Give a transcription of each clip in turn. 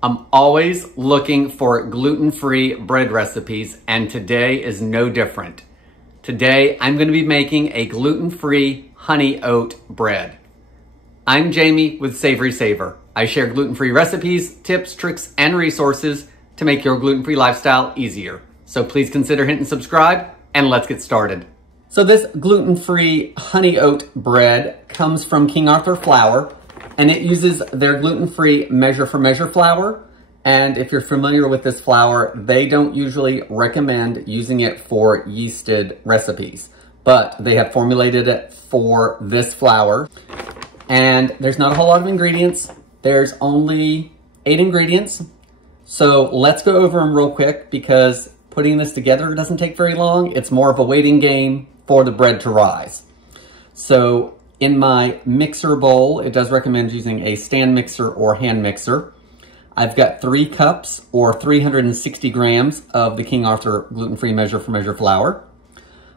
I'm always looking for gluten-free bread recipes, and today is no different. Today, I'm going to be making a gluten-free honey oat bread. I'm Jamie with Savory Savor. I share gluten-free recipes, tips, tricks, and resources to make your gluten-free lifestyle easier. So please consider hitting subscribe, and let's get started. So this gluten-free honey oat bread comes from King Arthur flour, and it uses their gluten-free measure for measure flour. And if you're familiar with this flour, they don't usually recommend using it for yeasted recipes, but they have formulated it for this flour. And there's not a whole lot of ingredients. There's only 8 ingredients. So let's go over them real quick because putting this together doesn't take very long. It's more of a waiting game for the bread to rise. So in my mixer bowl, it does recommend using a stand mixer or hand mixer. I've got 3 cups or 360 grams of the King Arthur gluten-free measure for measure flour.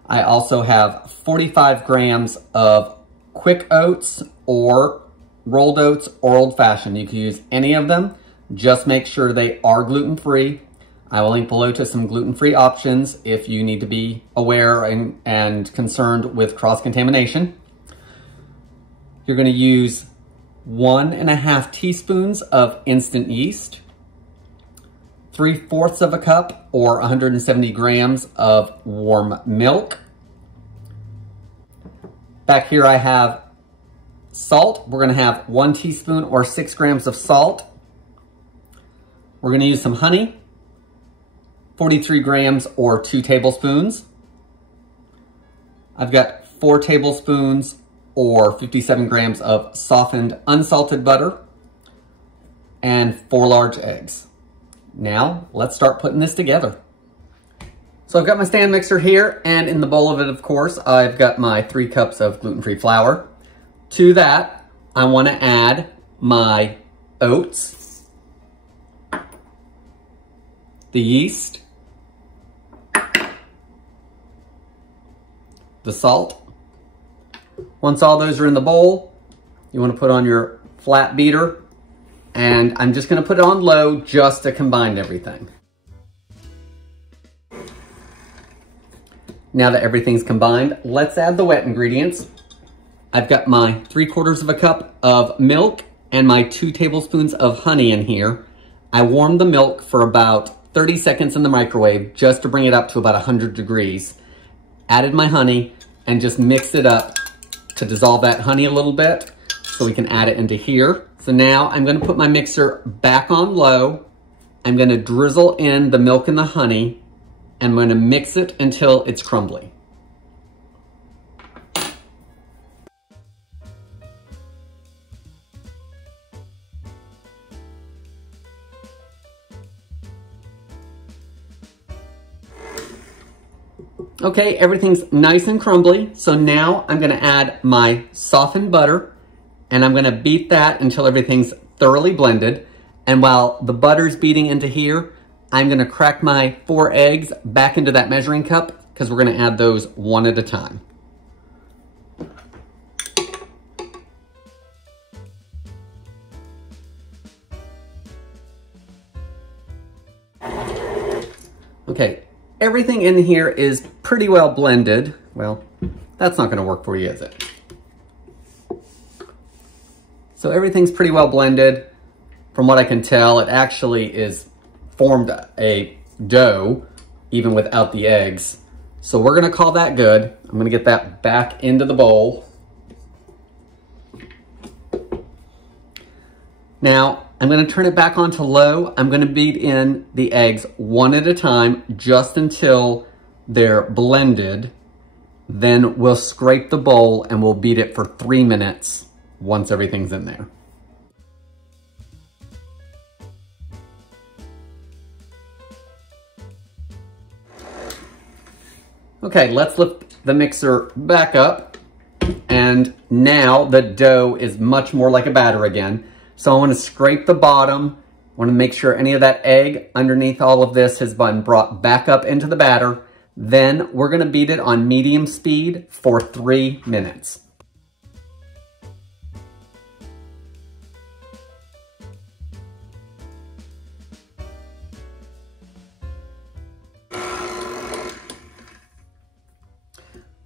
I also have 45 grams of quick oats or rolled oats or old-fashioned. You can use any of them. Just make sure they are gluten-free. I will link below to some gluten-free options if you need to be aware and concerned with cross-contamination. You're going to use 1.5 teaspoons of instant yeast, 3/4 of a cup or 170 grams of warm milk. Back here I have salt. We're going to have 1 teaspoon or 6 grams of salt. We're going to use some honey, 43 grams or 2 tablespoons. I've got 4 tablespoons or 57 grams of softened unsalted butter and 4 large eggs. Now let's start putting this together. So I've got my stand mixer here, and in the bowl of it, of course, I've got my 3 cups of gluten-free flour. To that, I want to add my oats, the yeast, the salt. Once all those are in the bowl, you want to put on your flat beater, and I'm just going to put it on low just to combine everything. Now that everything's combined, let's add the wet ingredients. I've got my 3/4 of a cup of milk and my 2 tablespoons of honey in here. I warmed the milk for about 30 seconds in the microwave just to bring it up to about 100 degrees. Added my honey and just mixed it up to dissolve that honey a little bit so we can add it into here. So now I'm going to put my mixer back on low. I'm going to drizzle in the milk and the honey, and I'm going to mix it until it's crumbly. Okay, everything's nice and crumbly. So now I'm gonna add my softened butter, and I'm gonna beat that until everything's thoroughly blended. And while the butter's beating into here, I'm gonna crack my 4 eggs back into that measuring cup because we're gonna add those one at a time. Okay. Everything in here is pretty well blended. Well, that's not gonna work for you, is it? So everything's pretty well blended. From what I can tell, it actually is formed a dough even without the eggs. So we're gonna call that good. I'm gonna get that back into the bowl. Now, I'm gonna turn it back onto low. I'm gonna beat in the eggs one at a time just until they're blended. Then we'll scrape the bowl and we'll beat it for 3 minutes once everything's in there. Okay, let's lift the mixer back up. And now the dough is much more like a batter again. So I want to scrape the bottom. I want to make sure any of that egg underneath all of this has been brought back up into the batter. Then we're going to beat it on medium speed for 3 minutes.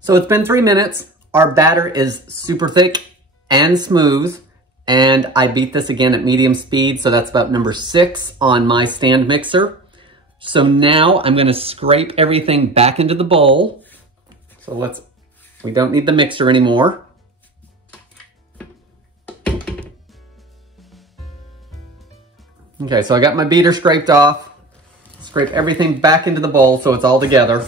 So it's been 3 minutes. Our batter is super thick and smooth, and I beat this again at medium speed, so that's about number 6 on my stand mixer. So now I'm gonna scrape everything back into the bowl. So we don't need the mixer anymore. Okay, so I got my beater scraped off. Scrape everything back into the bowl so it's all together.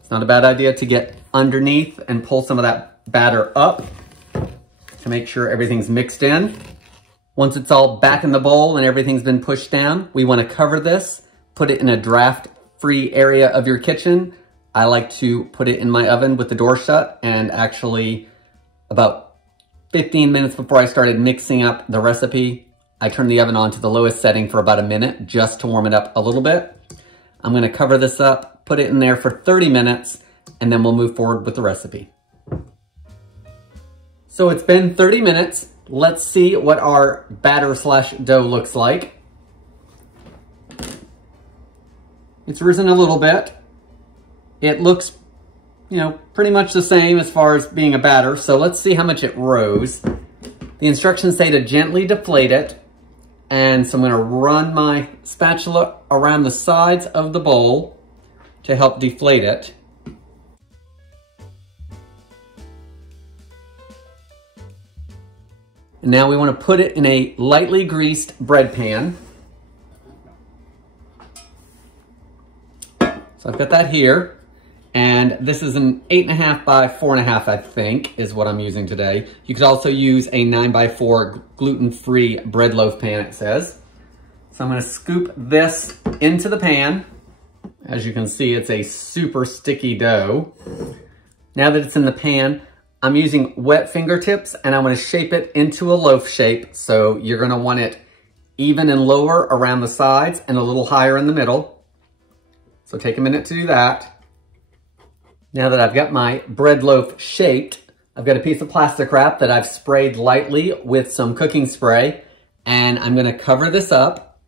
It's not a bad idea to get underneath and pull some of that batter up to make sure everything's mixed in. Once it's all back in the bowl and everything's been pushed down, we want to cover this, put it in a draft-free area of your kitchen. I like to put it in my oven with the door shut, and actually about 15 minutes before I started mixing up the recipe, I turned the oven on to the lowest setting for about a minute just to warm it up a little bit. I'm gonna cover this up, put it in there for 30 minutes, and then we'll move forward with the recipe. So it's been 30 minutes. Let's see what our batter slash dough looks like. It's risen a little bit. It looks, pretty much the same as far as being a batter. So let's see how much it rose. The instructions say to gently deflate it. And so I'm gonna run my spatula around the sides of the bowl to help deflate it. And now we wanna put it in a lightly greased bread pan. So I've got that here. And this is an 8.5 by 4.5, I think, is what I'm using today. You could also use a 9 by 4 gluten-free bread loaf pan, it says. So I'm gonna scoop this into the pan. As you can see, it's a super sticky dough. Now that it's in the pan, I'm using wet fingertips and I'm gonna shape it into a loaf shape. So you're gonna want it even and lower around the sides and a little higher in the middle. So take a minute to do that. Now that I've got my bread loaf shaped, I've got a piece of plastic wrap that I've sprayed lightly with some cooking spray, and I'm gonna cover this up.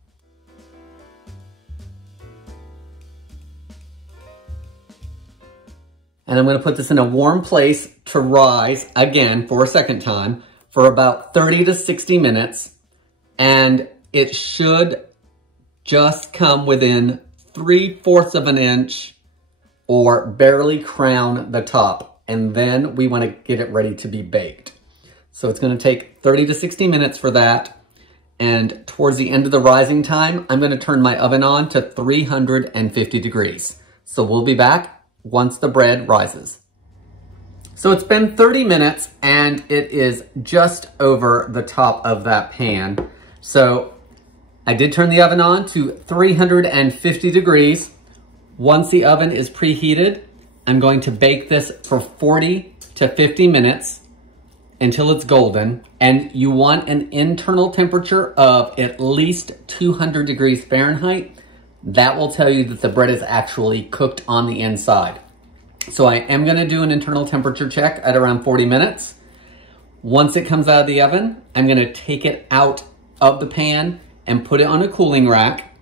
And I'm gonna put this in a warm place to rise again for a second time for about 30 to 60 minutes. And it should just come within 3/4 of an inch or barely crown the top. And then we wanna get it ready to be baked. So it's gonna take 30 to 60 minutes for that. And towards the end of the rising time, I'm gonna turn my oven on to 350 degrees. So we'll be back once the bread rises. So it's been 30 minutes and it is just over the top of that pan. So I did turn the oven on to 350 degrees. Once the oven is preheated, I'm going to bake this for 40 to 50 minutes until it's golden. And you want an internal temperature of at least 200 degrees Fahrenheit. That will tell you that the bread is actually cooked on the inside. So I am gonna do an internal temperature check at around 40 minutes. Once it comes out of the oven, I'm gonna take it out of the pan and put it on a cooling rack.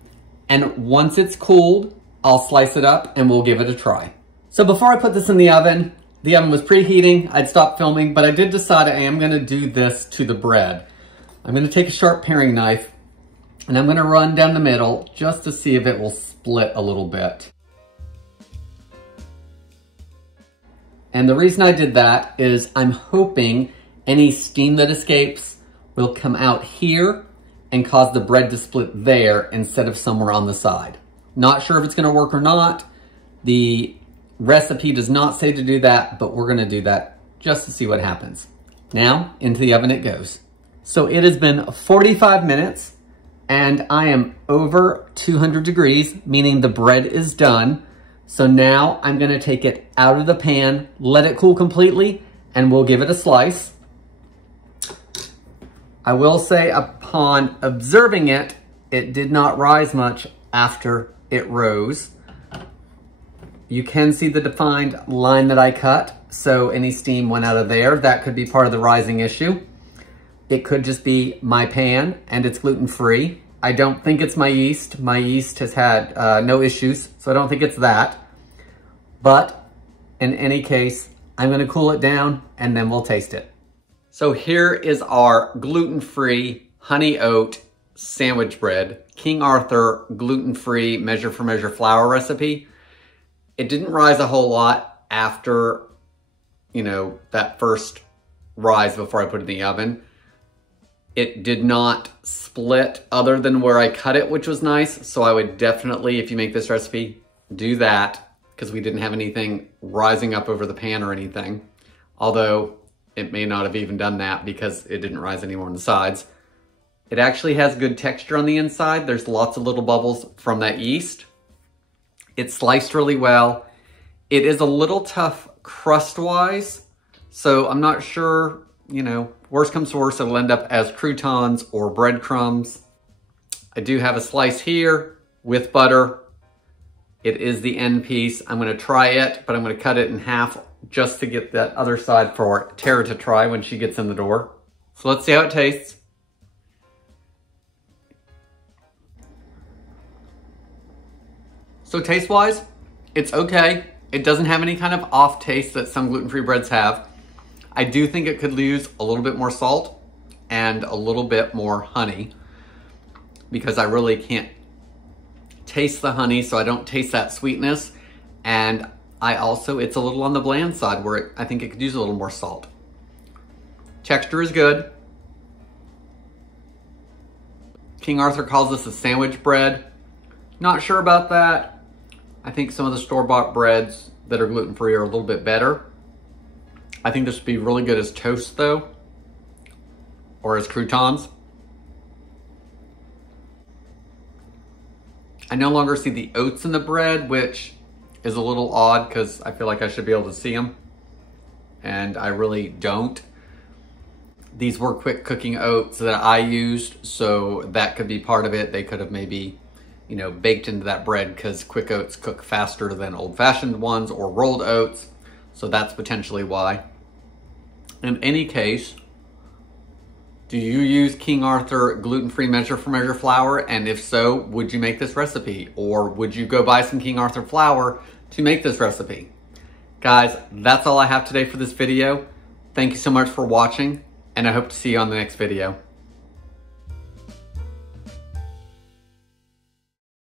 And once it's cooled, I'll slice it up and we'll give it a try. So before I put this in the oven was preheating, I'd stopped filming, but I did decide I am gonna do this to the bread. I'm gonna take a sharp paring knife and I'm gonna run down the middle just to see if it will split a little bit. And the reason I did that is I'm hoping any steam that escapes will come out here and cause the bread to split there instead of somewhere on the side. Not sure if it's gonna work or not. The recipe does not say to do that, but we're gonna do that just to see what happens. Now, into the oven it goes. So it has been 45 minutes and I am over 200 degrees, meaning the bread is done. So now I'm gonna take it out of the pan, let it cool completely, and we'll give it a slice. I will say upon observing it, it did not rise much after it rose. You can see the defined line that I cut, so any steam went out of there. That could be part of the rising issue. It could just be my pan and it's gluten-free. I don't think it's my yeast. My yeast has had no issues, so I don't think it's that. But In any case, I'm gonna cool it down and then we'll taste it. So here is our gluten-free honey oat sandwich bread, King Arthur gluten-free measure for measure flour recipe. It didn't rise a whole lot after, that first rise before I put it in the oven. It did not split other than where I cut it, which was nice. So I would definitely, if you make this recipe, do that, because we didn't have anything rising up over the pan or anything. Although it may not have even done that because it didn't rise anymore on the sides. It actually has good texture on the inside. There's lots of little bubbles from that yeast. It's sliced really well. It is a little tough crust-wise, so I'm not sure, worst comes to worst, it'll end up as croutons or breadcrumbs. I do have a slice here with butter. It is the end piece. I'm gonna try it, but I'm gonna cut it in half just to get that other side for Tara to try when she gets in the door. So let's see how it tastes. So taste-wise, it's okay. It doesn't have any kind of off taste that some gluten-free breads have. I do think it could use a little bit more salt and a little bit more honey, because I really can't taste the honey, so I don't taste that sweetness. And it's a little on the bland side where I think it could use a little more salt. Texture is good. King Arthur calls this a sandwich bread. Not sure about that. I think some of the store-bought breads that are gluten-free are a little bit better. I think this would be really good as toast though, or as croutons. I no longer see the oats in the bread, which is a little odd because I feel like I should be able to see them, and I really don't. These were quick cooking oats that I used, so that could be part of it. They could have maybe, baked into that bread, because quick oats cook faster than old-fashioned ones or rolled oats, so that's potentially why. In any case, do you use King Arthur gluten-free measure for measure flour? And if so, would you make this recipe? Or would you go buy some King Arthur flour to make this recipe? Guys, that's all I have today for this video. Thank you so much for watching, and I hope to see you on the next video.